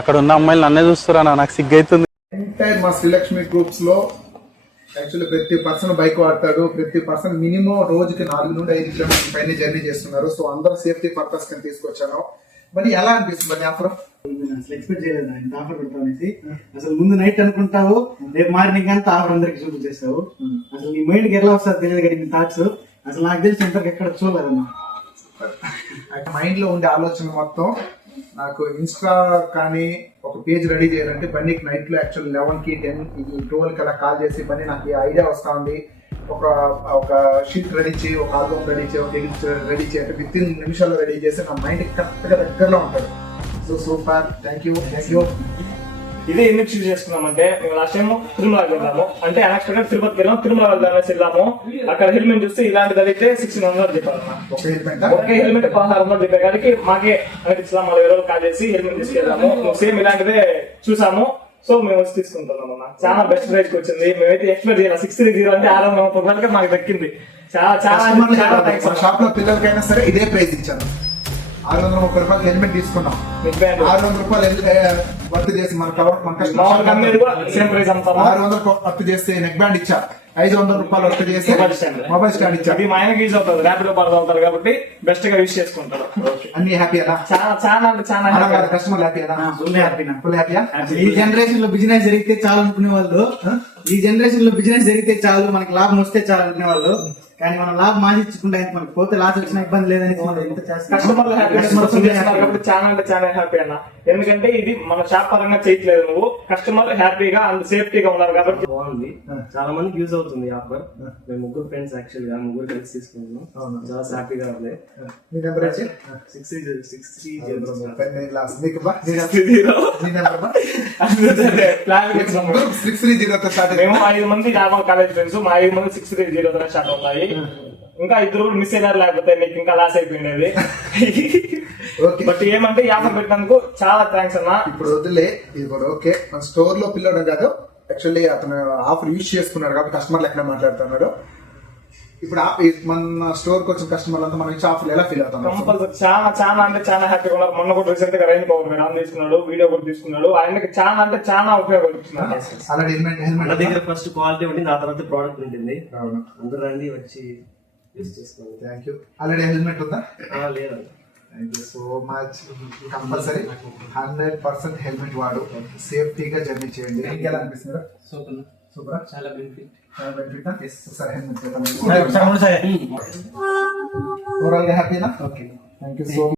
అక్కడ ఉన్న అమ్మాయిలు నన్నే చూస్తురా, నాకు సిగ్గైతుంది. ఎంటైర్ మా శ్రీలక్ష్మి గ్రూప్స్ లో యాక్చువల్లీ ప్రతి పర్సన్ బైక్ వాడతాడు, ప్రతి పర్సన్ మినిమం రోజుకి 4 నుండి 5 కిలోమీటర్ల పైన జర్నీ చేస్తున్నారు. సో అందరూ సేఫ్టీ పర్పస్ కింద తీసుకొచ్చాను. మరి ఎలా అనిపిస్తుంది ఆఫర్? అసలు ఎక్స్పెక్ట్ చేయలేదు ఇంత ఆఫర్ పెడతావు అనేసి. అసలు ముందు నైట్ అనుకుంటావు, రేపు మార్నింగ్ అంతా ఆఫర్ అందరికి చూపించేస్తావు. అసలు నీ మైండ్ కి ఎలా వస్తుంది తెలియదు కానీ మీ థాట్స్ అసలు నాకు తెలిసి ఇంతకు ఎక్కడ చూడలేదమ్మా. మైండ్ లో ఉండే ఆలోచన మొత్తం నాకు ఇన్స్టా కానీ ఒక పేజ్ రెడీ చేయాలంటే బండికి నైట్ లో యాక్చువల్ 11కి 10 12కి అలా కాల్ చేసి బండి నాకు ఐడియా వస్తా ఉంది, ఒక షీట్ రెడీ చేయి, ఒక ఆల్బమ్ రెడీ చేయి, ఒక ఎడిట్ రెడీ చేయి అంటే విత్ ఇన్ నిమిషాల్లో రెడీ చేసి నా మైండ్ కరెక్ట్ గా దగ్గరలో ఉంటాడు. So super, thank you. ఇదే ఎందుకు చూస్ చేసుకున్నామంటే మేము లాస్ట్ టైం తిరుమలకి వెళ్ళాము, అంటే అన్ఎక్స్పెక్టెడ్ తిరుపతికి వెళ్ళాము, తిరుమల వెళ్దామని వెళ్ళాము. అక్కడ హెల్మెట్ చూస్తే ఇలాంటిది అయితే 1600 చెప్పారు. ఒకే హెల్మెట్ 1600 చెప్పారు కాబట్టి మాకే అనిపించలా, 40 రోజులు కాల్ చేసి హెల్మెట్ తీసుకెళ్ళాము. సేమ్ ఇలాంటిదే చూసాము, సో మేము వచ్చి తీసుకుంటున్నాం అన్న. చాలా బెస్ట్ ప్రైస్ కి వచ్చింది. మేమైతే ఎక్స్పెక్ట్ చేయాలి 630 అంటే 630 రూపాయలకి మాకు దక్కింది. షాప్ లో పిల్లలకైనా సరే ఇదే ప్రైస్ ఇచ్చాను. 630 రూపాయలు హెల్మెట్ తీసుకున్నాం, 600 రూపాయలు వర్క్ చేసి మన 600 వర్క్ చేస్తే నెక్ బ్యాండ్ ఇచ్చా, 500 రూపాయలు వర్క్ చేస్తే మొబైల్ స్టాండ్ ఇచ్చా. మా ఆయనకి యూజ్ అవుతుంది, ర్యాపిడో పడుతుంటారు కాబట్టి బెస్ట్ గా యూజ్ చేసుకుంటారు. అన్ని హ్యాపీ అలా చాలా అంటే చాలా కస్టమర్ హ్యాపీ అలా ఫుల్ హ్యాపీ. ఈ జనరేషన్ లో బిజినెస్ జరిగితే చాలు అనుకునే వాళ్ళు, ఈ జనరేషన్ లో బిజినెస్ జరిగితే చాలు, మనకి లాభం వస్తే చాలు అనుకునే వాళ్ళు. కానీ మనం లాభం ఆశించుకుంటే మనకి పోతే లాస్ వచ్చిన ఇబ్బంది లేదని కస్టమర్లు కాబట్టి చాలా అంటే చాలా హ్యాపీ అన్న. ఎందుకంటే ఇది మన షాప్ పరంగా చేయట్లేదు, నువ్వు కస్టమర్ హ్యాపీగా అండ్ సేఫ్టీగా ఉన్నారు కాబట్టి బాగుంది. చాలా మందికి యూజ్ అవుతుంది ఆఫర్. మేము 3 ఫ్రెండ్స్ యాక్చువల్ గా 3 కలిసి తీసుకున్నాము, చాలా హ్యాపీగా ఉంది. మీ నెంబర్ వచ్చి 630. మేము 5 మంది నార్మల్ కాలేజ్ ఫ్రెండ్స్, మా 5 మంది 630 స్టార్ట్ అవుతాయి. ఇంకా 2 మిస్ అయినారు, లేకపోతే నీకు ఇంకా లాస్ అయిపోయినది. బట్ ఏమంటే ఆఫర్ పెట్టినందుకు చాలా థ్యాంక్స్ అన్న. ఇప్పుడు వదిలే ఇది కూడా ఓకే. మన స్టోర్ లో పిల్లడం కాదు, యాక్చువల్లీ అతను ఆఫర్ యూజ్ చేసుకున్నాడు కాబట్టి కస్టమర్లు ఎక్కడ మాట్లాడుతున్నాడు. ఇప్పుడు మన స్టోర్ కి వచ్చిన కస్టమర్లు అంతా మనం ఇచ్చే ఆఫర్ ఎలా ఫీల్ అవుతాం? కంపల్సరీ చాలా చాలా అంటే చాలా హ్యాపీగా ఉన్నారు. మొన్న కూడా రీసెంట్ గా రైన్ పవర్ మీద తీసుకున్నాడు, వీడియో కూడా తీసుకున్నాడు. ఆయనకి చాలా అంటే చాలా ఉపయోగపడుతున్నారు. అలాంటి హెల్మెట్ దగ్గర ఫస్ట్ క్వాలిటీ ఉంటుంది, ఆ తర్వాత ప్రోడక్ట్ ఉంటుంది. అందరూ రండి వచ్చి యూజ్ చేసుకోండి. Thank you. ఆల్రెడీ హెల్మెట్ ఉందా? లేదండి. Thank you so much. Compulsory 100% helmet వాడు, సేఫ్టీగా జర్నీ చేయండి. ఇంకెలా అనిపిస్తుంది? సూపర్, చాలా బెనిఫిట్. ఓవరాల్ గా హ్యాపీనా? Okay, thank you so much.